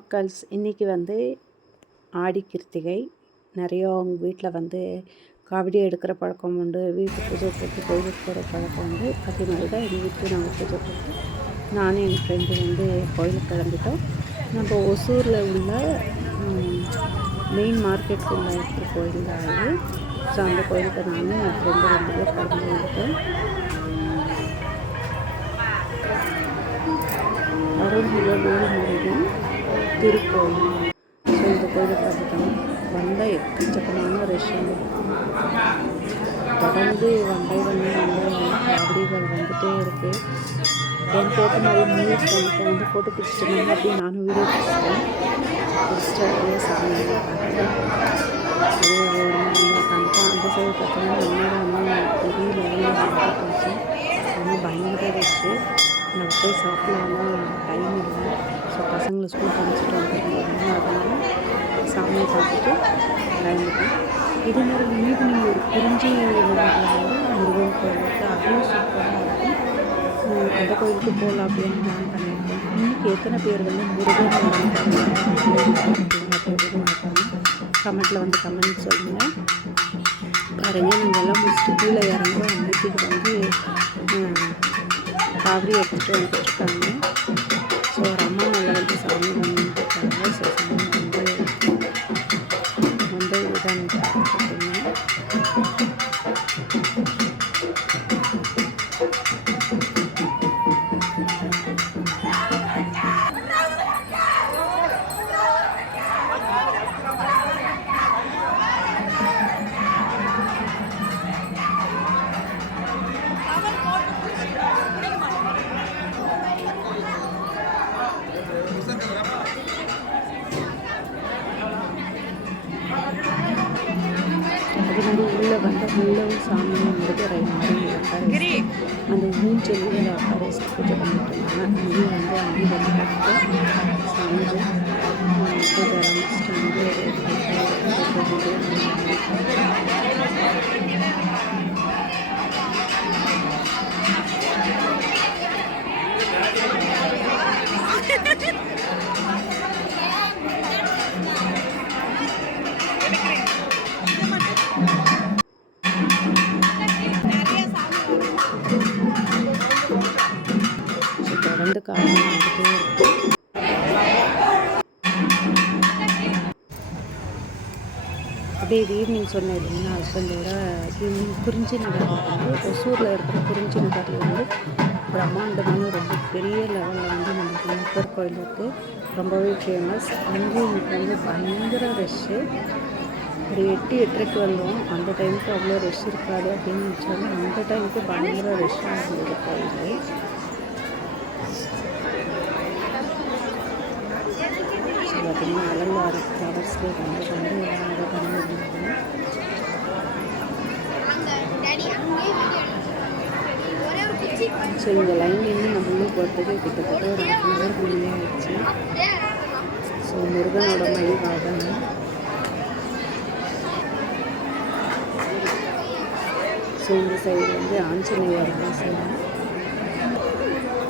மக்கள்ஸ், இன்றைக்கி வந்து ஆடி கிருத்திகை. நிறையா அவங்க வீட்டில் வந்து காவடி எடுக்கிற பழக்கம் உண்டு, வீட்டு பூஜை போட்டு கோயிலுக்கு போகிற பழக்கம் உண்டு. அதே மாதிரி தான் எங்கள் வீட்டுக்கு நாங்கள் பூஜை போட்டு நானும் என் ஃப்ரெண்டு வந்து கோயிலுக்கு கிளம்பிட்டோம். நம்ம ஒசூரில் உள்ள மெயின் மார்க்கெட்டுக்குள்ளே இருக்கிற கோயில் தான் அது. ஸோ அந்த கோயிலுக்கு நானும் என் ஃப்ரெண்டு 2 பேர் கிளம்பி வந்துட்டோம். அருள்மிகு வேல்முருகன் திருக்கோயில். ஸோ இந்த கோயிலுக்கு பார்த்துட்டோம் வந்தால் எக்கச்சக்கமான ரஷ் தொடர்ந்து காவடிகள் வந்துகிட்டே இருக்குது. என் போட்ட மாதிரி நியூஸ் பண்ணிட்டு வந்து ஃபோட்டோ பிடிச்சிட்டு அப்படி நானும் வீடியோ பிடிச்சிட்டேன். பிடிச்சிட்டு அப்படியே சாமி கண்டிப்பாக அந்த சைடு பார்த்தோம்னா நம்மளோட பெரிய லெவலில் போச்சு. ஆனால் பயங்கர ரஷ்ஷு. நம்ம போய் சாப்பிடலாம்னா டைம் இல்லை. ஸோ பசங்களை ஸ்கூல் அனுப்பிச்சிட்டு வந்துருக்கோம். அதனால் சாமியை பார்த்துட்டு கிளம்பிட்டோம். இதே மாதிரி ஈவினிங் ஒரு குறிஞ்சி முருகன் கோயில் இருக்குது, அதுவும் சூப்பராக இருக்கும். அந்த கோயிலுக்கு போகலாம் அப்படின்னு பிளான் பண்ணியிருக்கோம். இன்றைக்கி எத்தனை பேர் வந்து முருகன் கமெண்ட்டில் வந்து கமெண்ட் சொல்லுங்கள். பாருங்கள், நாங்கள் எல்லாம் முடிச்சுட்டு கீழே இறங்குறோம். அன்னைக்கு வந்து காவடி எடுத்துகிட்டு வந்துட்டுருக்காங்க. ஸோ ஒரு அம்மா மேலே வந்து சாமி வந்துட்டுருக்காங்க. ஸோ சாமி வந்து இதுதான் பார்த்துருக்கீங்க. அது மாதிரி உள்ளே வந்த உள்ளவும் சாமி வந்துட்டு ரைட் மாதிரி உட்கார அந்த ஊஞ்சலில் உட்கார பூஜை பண்ணிட்டு இருந்தாங்க. அங்கேயும் வந்து பார்த்துட்டு சாமி பூஜை ஆரம்பிச்சுட்டு வந்து தொடர்ந்து காரணம் வந்துட்டே இருக்கும். அப்படியே இது ஈவினிங் சொன்னேன் இல்லைங்கன்னா ஹஸ்பண்டோட ஈவினிங் குறிஞ்சி நகர் வந்து ஒசூரில் இருக்கிற குறிஞ்சி நகரில் வந்து பிரம்மாண்டமான ரொம்ப பெரிய லெவலில் வந்து நமக்கு முருகர் கோயில் இருக்குது. ரொம்பவே ஃபேமஸ். அங்கேயும் எனக்கு வந்து பயங்கர ரஷ்ஷு. ஒரு 8:30க்கு வந்தோம். அந்த டைமுக்கு அவ்வளோ ரஷ் இருக்காது அப்படின்னு நினச்சாங்க. அந்த டைமுக்கு பயங்கர ரஷ்ஷாக இருந்தது கோயில். ஸோ பார்த்திங்கன்னா அலங்காரம் ஃப்ளவர்ஸ்லேயே வந்து அழகாக பண்ணியிருந்தாங்க. ஸோ இந்த லைன்லேருந்து நம்ம உள்ளே போகிறதுக்கு கிட்டத்தட்ட ஒரு 1/2 hour முன்னே ஆயிடுச்சு. ஸோ முருகனோட மயில்வாகனம். ஸோ இந்த சைடு வந்து ஆஞ்சநேயர் செய்யலாம்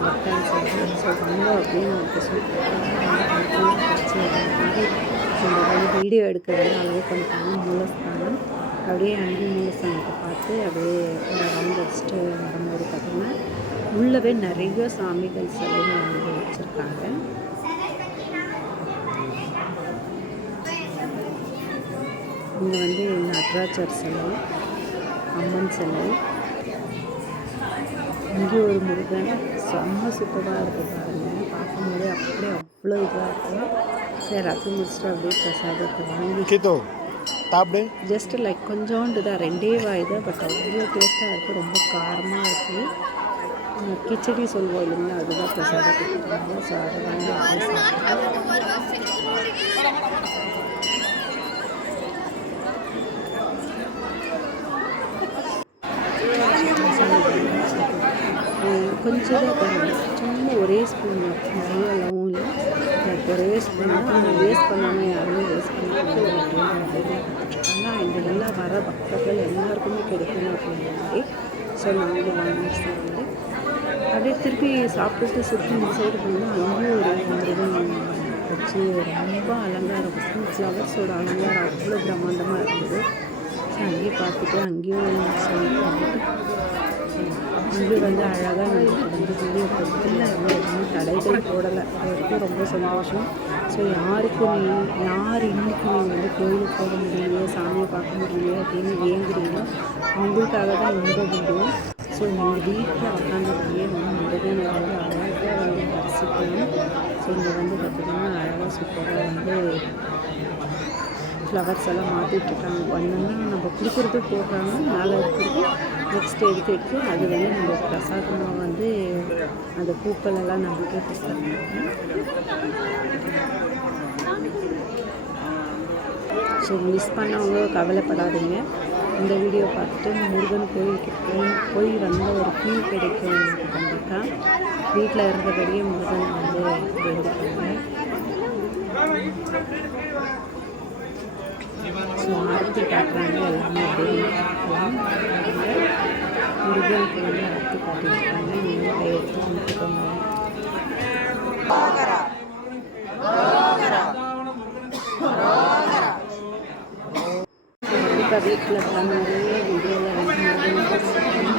லெஃப்ட் ஹேண்ட் சைடு. ஸோ வந்தோம் அப்படின்னு நமக்கு இந்த வீடியோ எடுக்கிறது அளவு பண்ணிட்டாங்க. மூலஸ்தானம் அப்படியே அங்கேயும் மூலஸ்தானத்தை பார்த்து அப்படியே ரவுண்ட் அடிச்சுட்டு வரும்போது பார்த்திங்கன்னா உள்ளவே நிறைய சாமிகள் சிலைகள் வந்து வச்சுருக்காங்க. இங்கே வந்து நடராஜர் சிலை, அம்மன் சிலை, இங்கே ஒரு முருகன் செம்ம சூப்பராக இருக்குது பாருங்கள். பார்க்கும்போதே அப்படியே அவ்வளோ இதாக இருக்கும். சரி அது முடிச்சுட்டு அப்படியே பிரசாதத்தை வாங்கி ஜஸ்ட் லைக் கொஞ்சோண்டு தான் 2 வாய் தான். பட் அவ்வளோ டேஸ்ட்டாக இருக்குது. ரொம்ப காரமாக இருக்குது. கிச்சடி சொல்லுவோம் இல்லைங்களா, அதுதான் பிரசாதம் கொடுத்துருக்காங்க. ஸோ அதை வாங்கி கொஞ்சம் தான் பாருங்கள். சும்மா ஒரே ஸ்பூன் தான், நிறையெல்லாம் இல்லை. ஒரே ஸ்பூன் தான். வேஸ்ட் பண்ணாமல் யாருமே வேஸ்ட் பண்ணாமல் கொடுத்துட்ருக்காங்க. இந்த எல்லாம் வர பக்கத்தில் எல்லாருக்குமே கிடைக்கணும் அப்படிங்கிற மாதிரி. ஸோ நாங்கள் வாங்கிட்டு வந்து அப்படியே திருப்பி சாப்பிட்டுட்டு சுற்றி இந்த சைடு போனால் அங்கேயும் ஒரு முருகன் வச்சு ரொம்ப அலங்காரம், ஃப்ளவர்ஸோட அலங்காரம் அவ்வளோ பிரம்மாண்டமாக இருந்தது. ஸோ அங்கேயே பார்த்துட்டு அங்கேயும் இங்கே வந்து அழகாக நம்மளுக்கு வந்து வீடியோ கொடுத்துல எதுவும் தடைகள் போடலை. அது வரைக்கும் ரொம்ப சந்தோஷம். ஸோ யார் இன்றைக்கி நீங்கள் வந்து கோயிலுக்கு போக முடியலையே, சாமியை பார்க்க முடியலையே அப்படின்னு ஏங்குறீங்களோ அவங்களுக்காக தான் இந்த வீடியோ. ஸோ நீங்கள் வீட்டில் உட்காந்துருக்கீங்க வந்து முருகனை வந்து அழகாக வந்து தரிசிக்கணும். ஸோ இங்கே வந்து பார்த்திங்கன்னா அழகாக சூப்பராக வந்து ஃப்ளவர்ஸ் எல்லாம் மாற்றிட்டுருக்காங்க. வந்தோம்னா நம்ம கொடுக்குறது போடுறாங்க, மேலே இருக்கிறது நெக்ஸ்ட் எடுத்து அது வந்து நம்ம பிரசாதமாக வந்து அந்த பூக்கள் எல்லாம் நம்மளுக்கே கொடுத்துருக்காங்க. ஸோ மிஸ் பண்ணவங்க கவலைப்படாதீங்க. இந்த வீடியோ பார்த்துட்டு முருகன் கோயிலுக்கு போய் வந்த ஒரு ஃபீல் கிடைக்கும் உங்களுக்கு. கண்டிப்பாக வீட்டில் இருந்தபடியே முருகனை வந்து வேண்டிக்கோங்க. ஸோ ஆரத்தி காட்டுறாங்க எல்லாமே அப்படின்னு பார்க்கலாம். முருகனுக்கு வந்து ஆரத்தி காட்டியிருக்காங்க. நீங்கள் கையெழுத்து கொடுத்துக்கோங்க. கண்டிப்பாக வீட்டில் நிறைய வீடியோவில் வந்து முருகன்